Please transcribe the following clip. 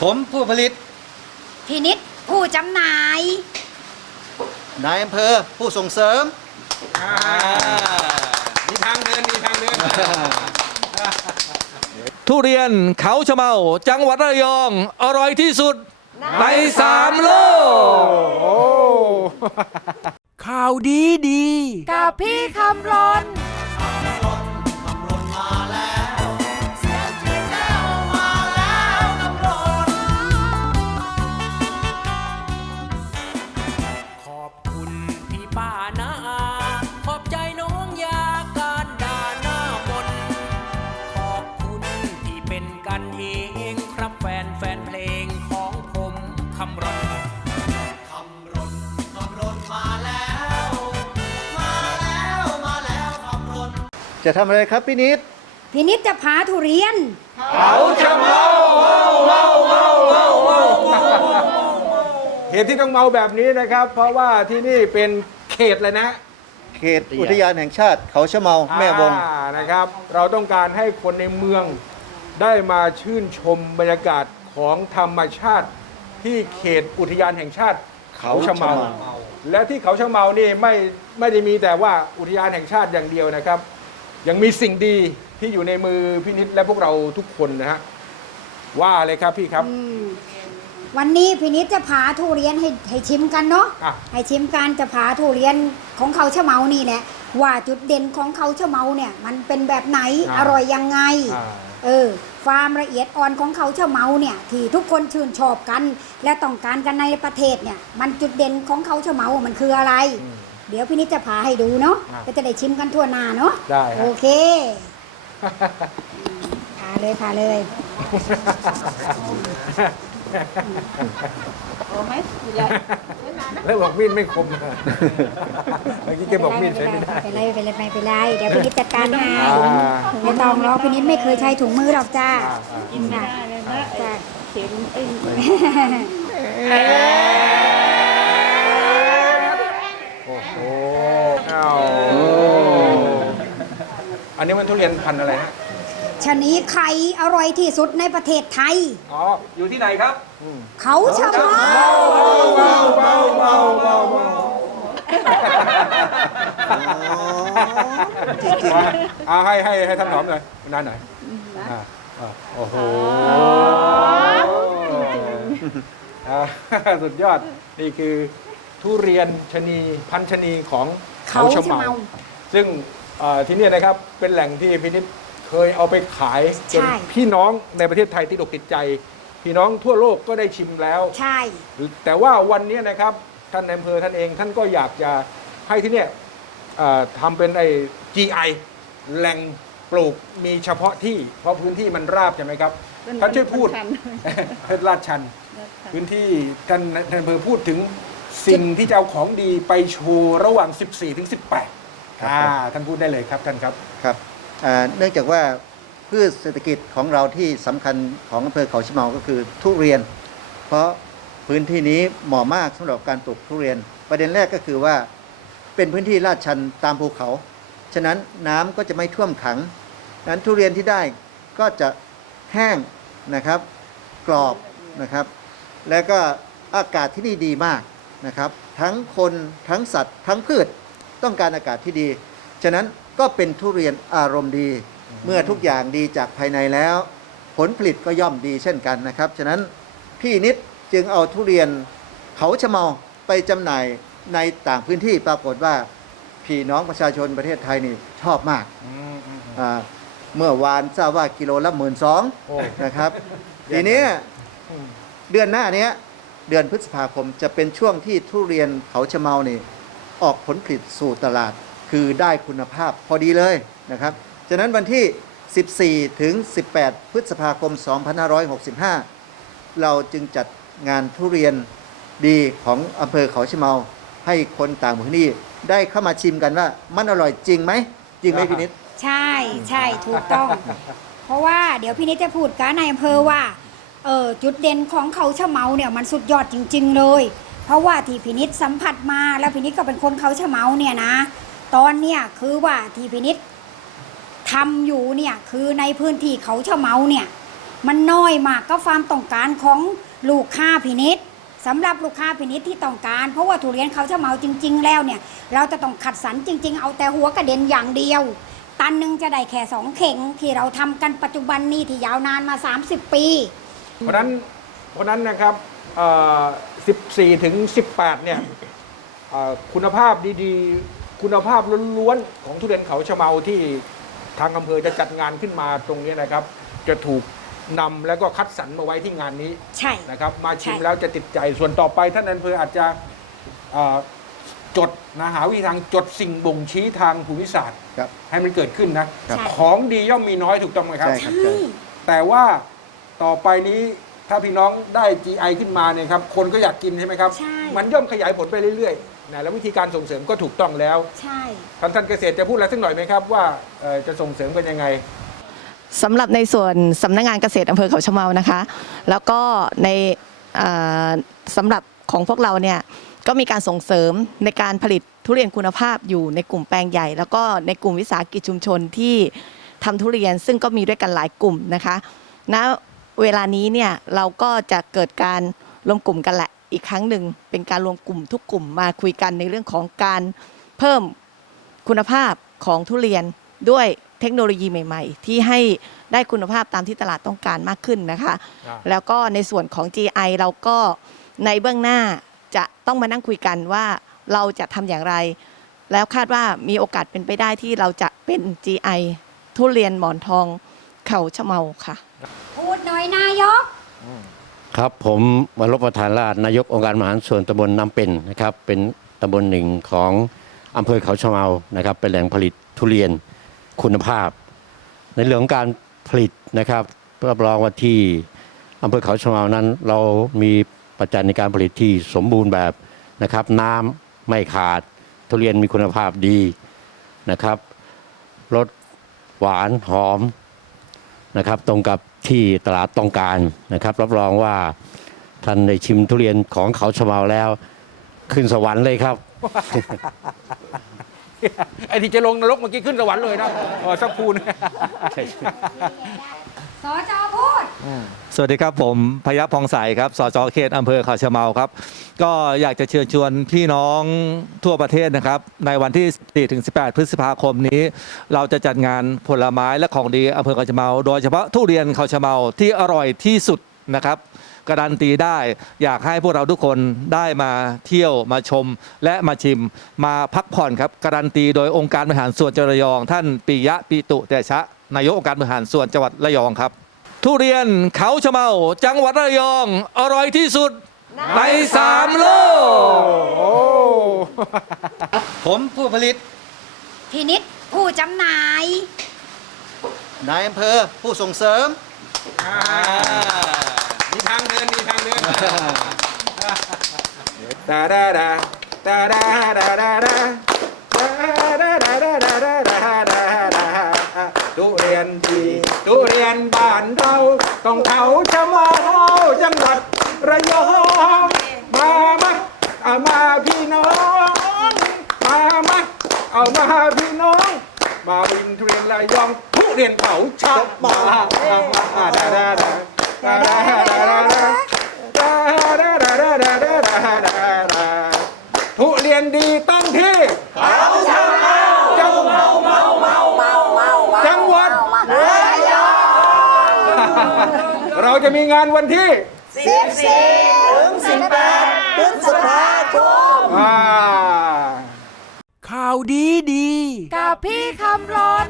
ผมผู้ผลิตพินิษผู้จำหน่าย นายอำเภอผู้ส่งเสริม อ่ามีทางเดินมีทางเดิน ทุเรียนเขาชะเมา จังหวัดระยอง อร่อยที่สุดในสามโลกโอ้ข่าวดีดี กับพี่คำรน พี่ป้านาอาขอบใจน้องยาการด่าหน้ามนต์ขอบคุณที่เป็นกันเองครับแฟนแฟนเพลงของผมคำรณจะทำอะไรครับพี่นิดพินิษจะพาทุเรียนเหตุที่ต้องเมาแบบนี้นะครับ เพราะว่าที่นี่เป็น เขตเลยนะ เขตอุทยานแห่งชาติ เขาชะเมาแม่วงอ่านะครับ เราต้องการให้คนในเมืองได้มาชื่นชมบรรยากาศของธรรมชาติที่เขตอุทยานแห่งชาติ เขาชะเมาเขาชะเมาและที่เขาชะเมานี่ไม่ไม่ได้มีแต่ว่าอุทยานแห่งชาติอย่างเดียวนะครับ ยังมีสิ่งดีที่อยู่ในมือพินิษและพวกเราทุกคนนะฮะว่าเลยครับพี่ครับ วันนี้พินิษจะพาทุเรียนให้ให้ชิมกันเนาะอะ ให้ชิมกันจะพาทุเรียนของเขาเฉาเมานี่แหละว่าจุดเด่นของเขาเฉาเมาเนี่ย มันเป็นแบบไหนอ่า อร่อยยังไง อ่า เออความละเอียดอ่อนของเขาเฉาเมาเนี่ยที่ทุกคนชื่นชอบกัน และต้องการกันในประเทศเนี่ย มันจุดเด่นของเขาเฉาเมามันคืออะไรเดี๋ยวพินิจจะพาให้ดูเนาะอะก็จะได้ชิมกันทั่วหน้าเนาะได้ครับโอเคพาเลยพาเลย แล้วบอกมีดไม่คมนะเมื่อกี้แกบอกมีดใช้ไม่ได้ไม่เป็นไรไม่เป็นไรไม่เป็นไรเดี๋ยวพินิจจัดการให้อ่าไม่ต้องหรอกพินิจไม่เคยใช้ถุงมือหรอกจ้ากินไม่ได้เลยนะไอ้จ้าเข็มไอ้โอ้โหอ้าวอันนี้มันทุเรียนพันธุ์อะไรฮะ ชะนีไข่อร่อยที่สุดในประเทศไทย อ๋อ อยู่ที่ไหนครับ เขาชะเมาเบาเบาเบาเบาเบาจริงอ่าให้ให้ให้ท่านหอมหน่อยนานหน่อยอ่าอ่าโอ้โหอ่าสุดยอดนี่คือทุเรียนชะนีพันธุ์ชะนีของเขาเขาชะชะเมาเมา ซึ่งเอ่อที่เนี่ยนะครับเป็นแหล่งที่พินิษ เคยเอาไปขายจนใช่ พี่น้องในประเทศไทยติดอกติดใจ พี่น้องทั่วโลกก็ได้ชิมแล้ว ใช่ แต่ว่าวันนี้นะครับท่านนายอำเภอท่านเองท่านก็อยากจะให้ที่เนี่ยเอ่อทำเป็นไอ้ GI แหล่งปลูกมีเฉพาะที่ เพราะพื้นที่มันราบใช่ไหมครับท่านช่วยพูดเพชรลาดชัน พื้นที่ท่านท่านอำเภอพูดถึงสิ่งที่จะเอาของดีไปโชว์ระหว่าง 14 ถึง 18 อ่า ท่านพูดได้เลยครับท่านครับ ครับอ่า เนื่องจากว่าพืชเศรษฐกิจของเราที่สำคัญของอำเภอเขาชะเมาก็คือทุเรียน เพราะพื้นที่นี้เหมาะมากสำหรับการปลูกทุเรียน ประเด็นแรกก็คือว่าเป็นพื้นที่ลาดชันตามภูเขา ฉะนั้นน้ำก็จะไม่ท่วมขังนั้นทุเรียนที่ได้ก็จะแห้งนะครับ กรอบนะครับ แล้วก็อากาศที่นี่ดีมากนะครับ ทั้งคนทั้งสัตว์ ทั้งพืชต้องการอากาศที่ดี ฉะนั้น ก็เป็นทุเรียนอารมณ์ดี เมื่อทุกอย่างดีจากภายในแล้ว ผลผลิตก็ย่อมดีเช่นกันนะครับ ฉะนั้นพี่นิดจึงเอาทุเรียนเขาชะเมาไปจำหน่ายในต่างพื้นที่ปรากฏว่าพี่น้องประชาชนประเทศไทยนี่ชอบมากอ่าเมื่อวานทราบว่ากิโลละหมื่นสองโอ้นะครับทีนี้เดือนหน้าเนี้ยเดือนพฤษภาคมจะเป็นช่วงที่ทุเรียนเขาชะเมานี่ออกผลผลิตสู่ตลาด คือได้คุณภาพพอดีเลยนะครับฉะนั้นวันที่ 14 ถึง 18 พฤษภาคม 2565 เราจึงจัดงานทุเรียนดีของอำเภอเขาชะเมา ให้คนต่างพื้นที่ได้เข้ามาชิมกันว่ามันอร่อยจริงไหม จริงไหมพี่นิด ใช่ใช่ถูกต้อง เพราะว่าเดี๋ยวพี่นิดจะพูดกับนายอำเภอว่าเออจุดเด่นของเขาเฉาเมาเนี่ยมันสุดยอดจริง ๆ เลย เพราะว่าที่พินิษสัมผัสมาแล้วพินิษก็เป็นคนเขาเฉาเมาเนี่ยนะ ตอนเนี่ยคือว่าทีพินิษทำอยู่เนี่ยคือในพื้นที่เขาเฉาเมาเนี่ย มันน้อยมากก็ความต้องการของลูกค้าพินิษสำหรับลูกค้าพินิษที่ต้องการ เพราะว่าทุเรียนเขาจะเหมาจริง ๆ แล้วเนี่ย เราจะต้องขัดสรรจริง ๆ เอาแต่หัวกระเด็นอย่างเดียว ตันหนึ่งจะได้แค่สองเข่งที่เราทำกันปัจจุบันนี้ที่ยาวนานมา 30 ปี เพราะฉะนั้นเพราะฉะนั้นนะครับเอ่อ14 ถึง 18 เนี่ยเอ่อคุณภาพดี ๆ คุณภาพล้วนๆของทุเรียนเขาชะเมาที่ทางอำเภอจะจัดงานขึ้นมาตรงนี้นะครับ จะถูกนำแล้วก็คัดสรรมาไว้ที่งานนี้ใช่ นะครับ มาชิมใช่ แล้วจะติดใจส่วนต่อไปท่านอำเภออาจจะเอ่อจดนะหาวิธีทางจดสิ่งบ่งชี้ทางภูมิศาสตร์ ครับ ให้มันเกิดขึ้นนะใช่ของดีย่อมมีน้อยถูกต้องไหมครับ ใช่ครับใช่แต่ว่าต่อไปนี้ ถ้าพี่น้องได้ GI ขึ้นมาเนี่ยครับคนก็อยากกินใช่ไหมครับ ใช่ มันย่อมขยายผลไปเรื่อยๆนะแล้ววิธีการส่งเสริมก็ถูกต้องแล้วใช่ ท่านท่านเกษตรจะพูดอะไรสักหน่อยไหมครับว่าเอ่อจะส่งเสริมกันยังไง สำหรับในส่วนสำนักงานเกษตรอำเภอเขาชะเมานะคะ แล้วก็ในเอ่อสำหรับของพวกเราเนี่ยก็มีการส่งเสริมในการผลิตทุเรียนคุณภาพอยู่ในกลุ่มแปลงใหญ่ แล้วก็ในกลุ่มวิสาหกิจชุมชนที่ทำทุเรียนซึ่งก็มีด้วยกันหลายกลุ่มนะคะณ เวลานี้เนี่ยเราก็จะเกิดการรวมกลุ่มกันแหละอีกครั้งหนึ่งเป็นการรวมกลุ่มทุกกลุ่มมาคุยกันในเรื่องของการเพิ่มคุณภาพของทุเรียนด้วยเทคโนโลยีใหม่ ๆ ที่ให้ได้คุณภาพตามที่ตลาดต้องการมากขึ้นนะคะครับแล้วก็ในส่วนของ GI เราก็ในเบื้องหน้าจะต้องมานั่งคุยกันว่าเราจะทำอย่างไร แล้วคาดว่ามีโอกาสเป็นไปได้ที่เราจะเป็น GI ทุเรียนหมอนทองเขาชะเมาค่ะพูดหน่ อยนายก ครับผมวรบประธานราชนายกองค์การมหารส่วนตำบลน้ำเป็นนะครับ เป็นตำบลหนึ่งของอำเภอเขาชะเมานะครับ เป็นแหล่งผลิตทุเรียนคุณภาพ ในเรื่องของการผลิตนะครับรับรองว่าที่อำเภอเขาชะเมานั้น เรามีปัจจัยในการผลิตที่สมบูรณ์แบบนะครับ น้ำไม่ขาดทุเรียนมีคุณภาพดีนะครับรสหวานหอมนะครับ ตรงกับ ที่ตลาดต้องการนะครับ รับรองว่าท่านได้ชิมทุเรียนของเขาชะเมาแล้ว ขึ้นสวรรค์เลยครับ ไอ้ที่จะลงนรกเมื่อกี้ขึ้นสวรรค์เลยนะเออสักพูน สจพูด สวัสดีครับผมพยัพพองใสครับสจเขตอำเภอเขาชะเมาครับ ก็อยากจะเชิญชวนพี่น้องทั่วประเทศนะครับ ในวันที่4ถึง18 พฤษภาคมนี้ เราจะจัดงานผลไม้และของดีอำเภอเขาชะเมา โดยเฉพาะทุเรียนเขาชะเมาที่อร่อยที่สุดนะครับ การันตีได้อยากให้พวกเราทุกคนได้มาเที่ยวมาชมและมาชิมมาพักผ่อนครับ การันตีโดยองค์การบริหารส่วนจังหวัดระยอง ท่านปิยะปิตุเตชะ นายกองค์การบริหารส่วนจังหวัดระยองครับ ทุเรียนเขาชะเมาจังหวัดระยอง อร่อยที่สุดในสามโลกโอ้ผมผู้ผลิตพินิษผู้จำหน่าย นายอำเภอผู้ส่งเสริมอ่ามีทางเดินมีทางเดินดาดาดาดาดาดาดาดาดาดาดาดาดาดาดาดาดา ทุเรียนทีทุเรียนบ้านเราต้องเขาจะมาเาจังหวัดระยองมามาเอามาพี่น้องมามาเอามาพี่น้อง มาบินทุเรียนระยองทุเรียนเขาชอบมาด้ไดาดาด้ได้ จะมีงานวันที่อ่า ข่าวดีดี กับพี่คำรน